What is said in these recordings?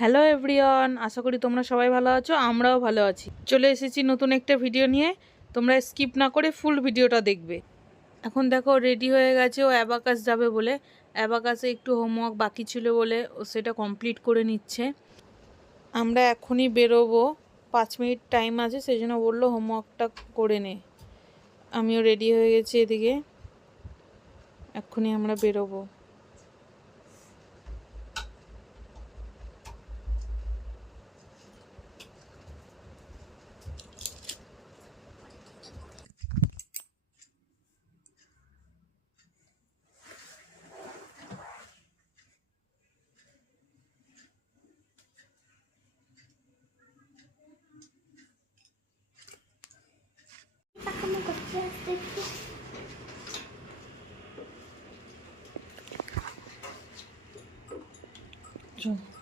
Hello everyone আশা করি তোমরা সবাই ভালো আছো, আমরাও ভালো আছি। চলে এসেছি নতুন একটা ভিডিও নিয়ে। তোমরা স্কিপ না করে ফুল ভিডিওটা দেখবে। এখন দেখো রেডি হয়ে গেছে, ও অ্যাবাকাস যাবে বলে। অ্যাবাকাসে একটু হোমওয়ার্ক বাকি ছিল বলে ও সেটা কমপ্লিট করে নিচ্ছে। আমরা এখনই বেরোবো। পাঁচ মিনিট টাইম আছে সেই জন্য বলল হোমওয়ার্কটা করে নে। আমিও রেডি হয়ে গেছি এদিকে। এক্ষুনি আমরা বেরোবো। চল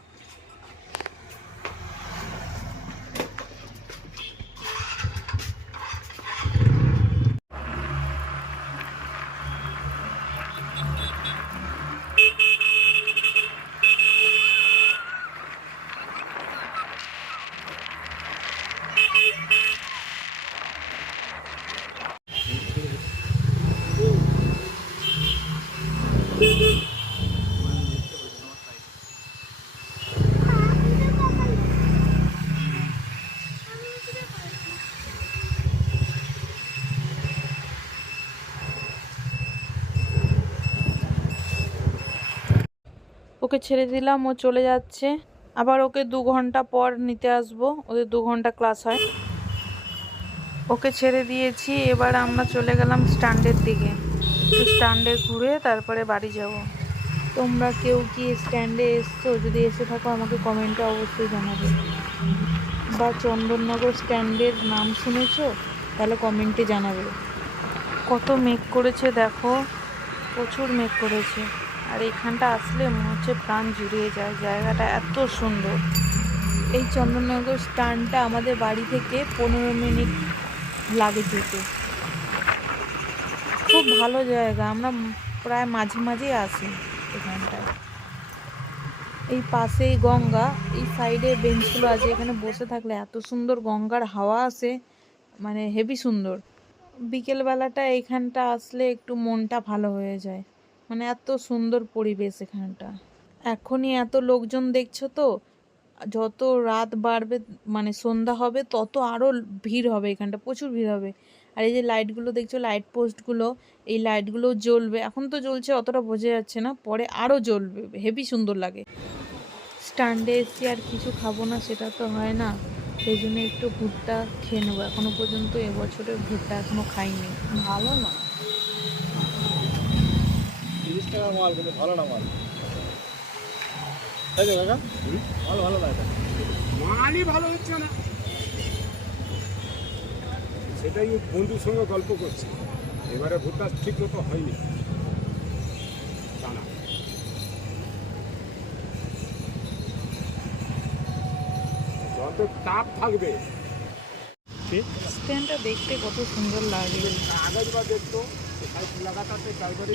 ওকে ছেড়ে দিলাম, ও চলে যাচ্ছে। আবার ওকে দু ঘণ্টা পর নিতে আসব, ওদের দু ঘণ্টা ক্লাস হয়। ওকে ছেড়ে দিয়েছি, এবার আমরা চলে গেলাম স্ট্যান্ডের দিকে। স্ট্যান্ডে ঘুরে তারপরে বাড়ি যাব। তোমরা কেউ কি স্ট্যান্ডে এসছো? যদি এসে থাকো, আমাকে কমেন্টে অবশ্যই জানাবে। বা চন্দননগর স্ট্যান্ডের নাম শুনেছো? তাহলে কমেন্টে জানাবে। কত মেঘ করেছে দেখো। প্রচুর মেঘ করেছে। আর এখানটা আসলে মনে হচ্ছে প্রাণ জুড়িয়ে যায়। জায়গাটা এত সুন্দর। এই চন্দননগর স্ট্যান্ডটা আমাদের বাড়ি থেকে পনেরো মিনিট লাগে যেতে। খুব ভালো জায়গা। আমরা প্রায় মাঝে মাঝেই আসি এখানটায়। এই পাশেই গঙ্গা। এই সাইডে বেঞ্চগুলো আছে। এখানে বসে থাকলে এত সুন্দর গঙ্গার হাওয়া আসে। মানে হেভি সুন্দর। বিকেলবেলাটা এইখানটা আসলে একটু মনটা ভালো হয়ে যায়। মানে এত সুন্দর পরিবেশ এখানটা। এখনই এত লোকজন দেখছ তো, যত রাত বাড়বে মানে সন্ধ্যা হবে, তত আরও ভিড় হবে এখানটা, প্রচুর ভিড় হবে। আর এই যে লাইটগুলো দেখছ, লাইট পোস্টগুলো, এই লাইটগুলো জ্বলবে। এখন তো জ্বলছে, অতটা বোঝা যাচ্ছে না, পরে আরও জ্বলবে, হেভি সুন্দর লাগে। স্ট্যান্ডে এসছি আর কিছু খাব না, সেটা তো হয় না। সেই জন্য একটু ভুট্টা খেয়ে নেব। এখনও পর্যন্ত এবছরের ভুট্টা এখনও খাইনি। ভালো না টাকার মাল কিন্তু ভালো না মাল। তাই কাকা মাল ভালো না এটা? মালই ভালো হচ্ছে না। সেটাই বন্ধুর সঙ্গে গল্প করছি। এবারে ভুট্টা ঠিক মতো হয়নি। জানা যত তাপ থাকবে। স্ট্যান্ডটা দেখতে কত সুন্দর লাগে কাগজ বা দেখতো লাগাতার ড্রাইভারি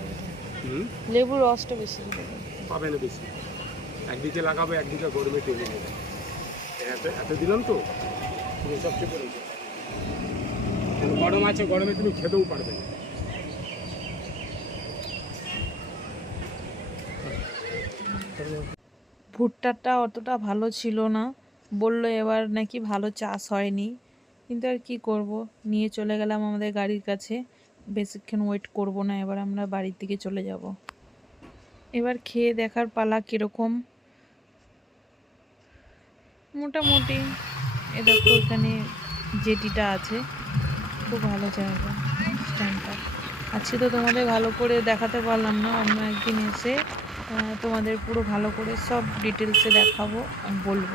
লেবুর রসটা বেশি পাবে না বেশি। একদিকে লাগাবে একদিকে গরমে টেনে নেবে। এত এত দিলাম তো? তুমি সবচেয়ে করে গরম আছে গরমে তুমি খেতেও পারবে না। ভুট্টাটা অতটা ভালো ছিল না। বলল এবার নাকি ভালো চাষ হয়নি। কিন্তু আর কি করব? নিয়ে চলে গেলাম আমাদের গাড়ির কাছে। বেশিক্ষণ ওয়েট করব না, এবার আমরা বাড়ির দিকে চলে যাব। এবার খেয়ে দেখার পালা কীরকম? মোটামুটি, এ দেখো এখানে জেটিটা আছে, খুব ভালো জায়গা, স্ট্যান্ডটা। আজকে তো তোমাদের ভালো করে দেখাতে পারলাম না, অন্য একদিন এসে তোমাদের পুরো ভালো করে সব ডিটেলসে দেখাবো, বলব।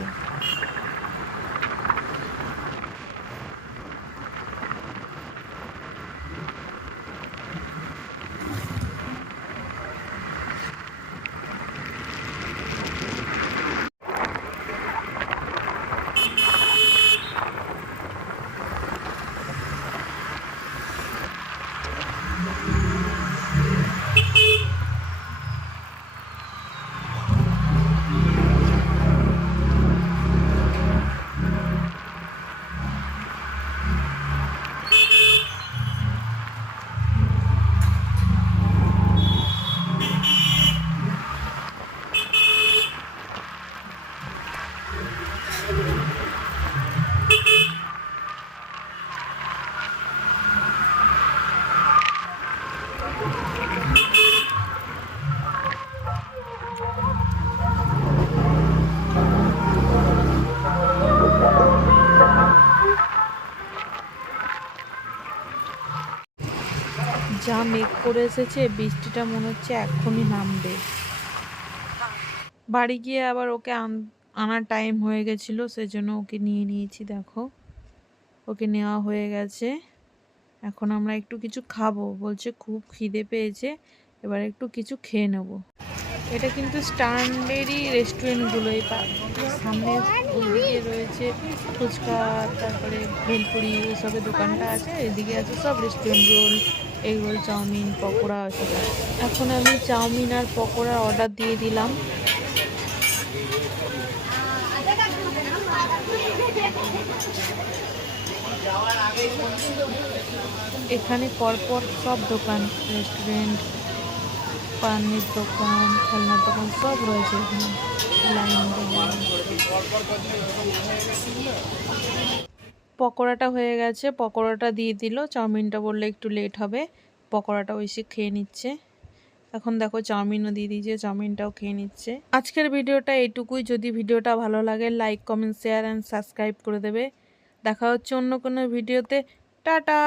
মেঘ করে এসেছে, বৃষ্টিটা মনে হচ্ছে এখনই নামবে। বাড়ি গিয়ে আবার ওকে আন- আনার টাইম হয়ে গেছিল, সেজন্য ওকে নিয়ে নিয়েছি, দেখো। ওকে নেওয়া হয়ে গেছে। এখন আমরা একটু কিছু খাব, বলছে খুব খিদে পেয়েছে, এবার একটু কিছু খেয়ে নেব। এটা কিন্তু স্ট্যান্ডেরই রেস্টুরেন্টগুলো, এই সামনে রয়েছে ফুচকা, তারপরে ভেলপুরি এইসবের দোকানটা আছে, এদিকে আছে সব restaurant roll. Egg roll chowmein, pakora এসব। এখন আমি চাউমিন আর পকোড়া অর্ডার দিয়ে দিলাম এখানে পরপর সব দোকান, রেস্টুরেন্ট, পানের দোকান, খেলনার দোকান সব রয়েছে এখানে লাইন। পকোড়াটা হয়ে গেছে, পকোড়াটা দিয়ে দিল। চাউমিনটা বললে একটু লেট হবে, পকোড়াটা ওইসে খেয়ে নিচ্ছে। এখন দেখো চাউমিনও দিয়ে দিয়েছে, চাউমিনটাও খেয়ে নিচ্ছে। আজকের ভিডিওটা এইটুকুই। যদি ভিডিওটা ভালো লাগে like comment share and subscribe করে দেবে। দেখা হচ্ছে অন্য কোনো ভিডিওতে। টাটা!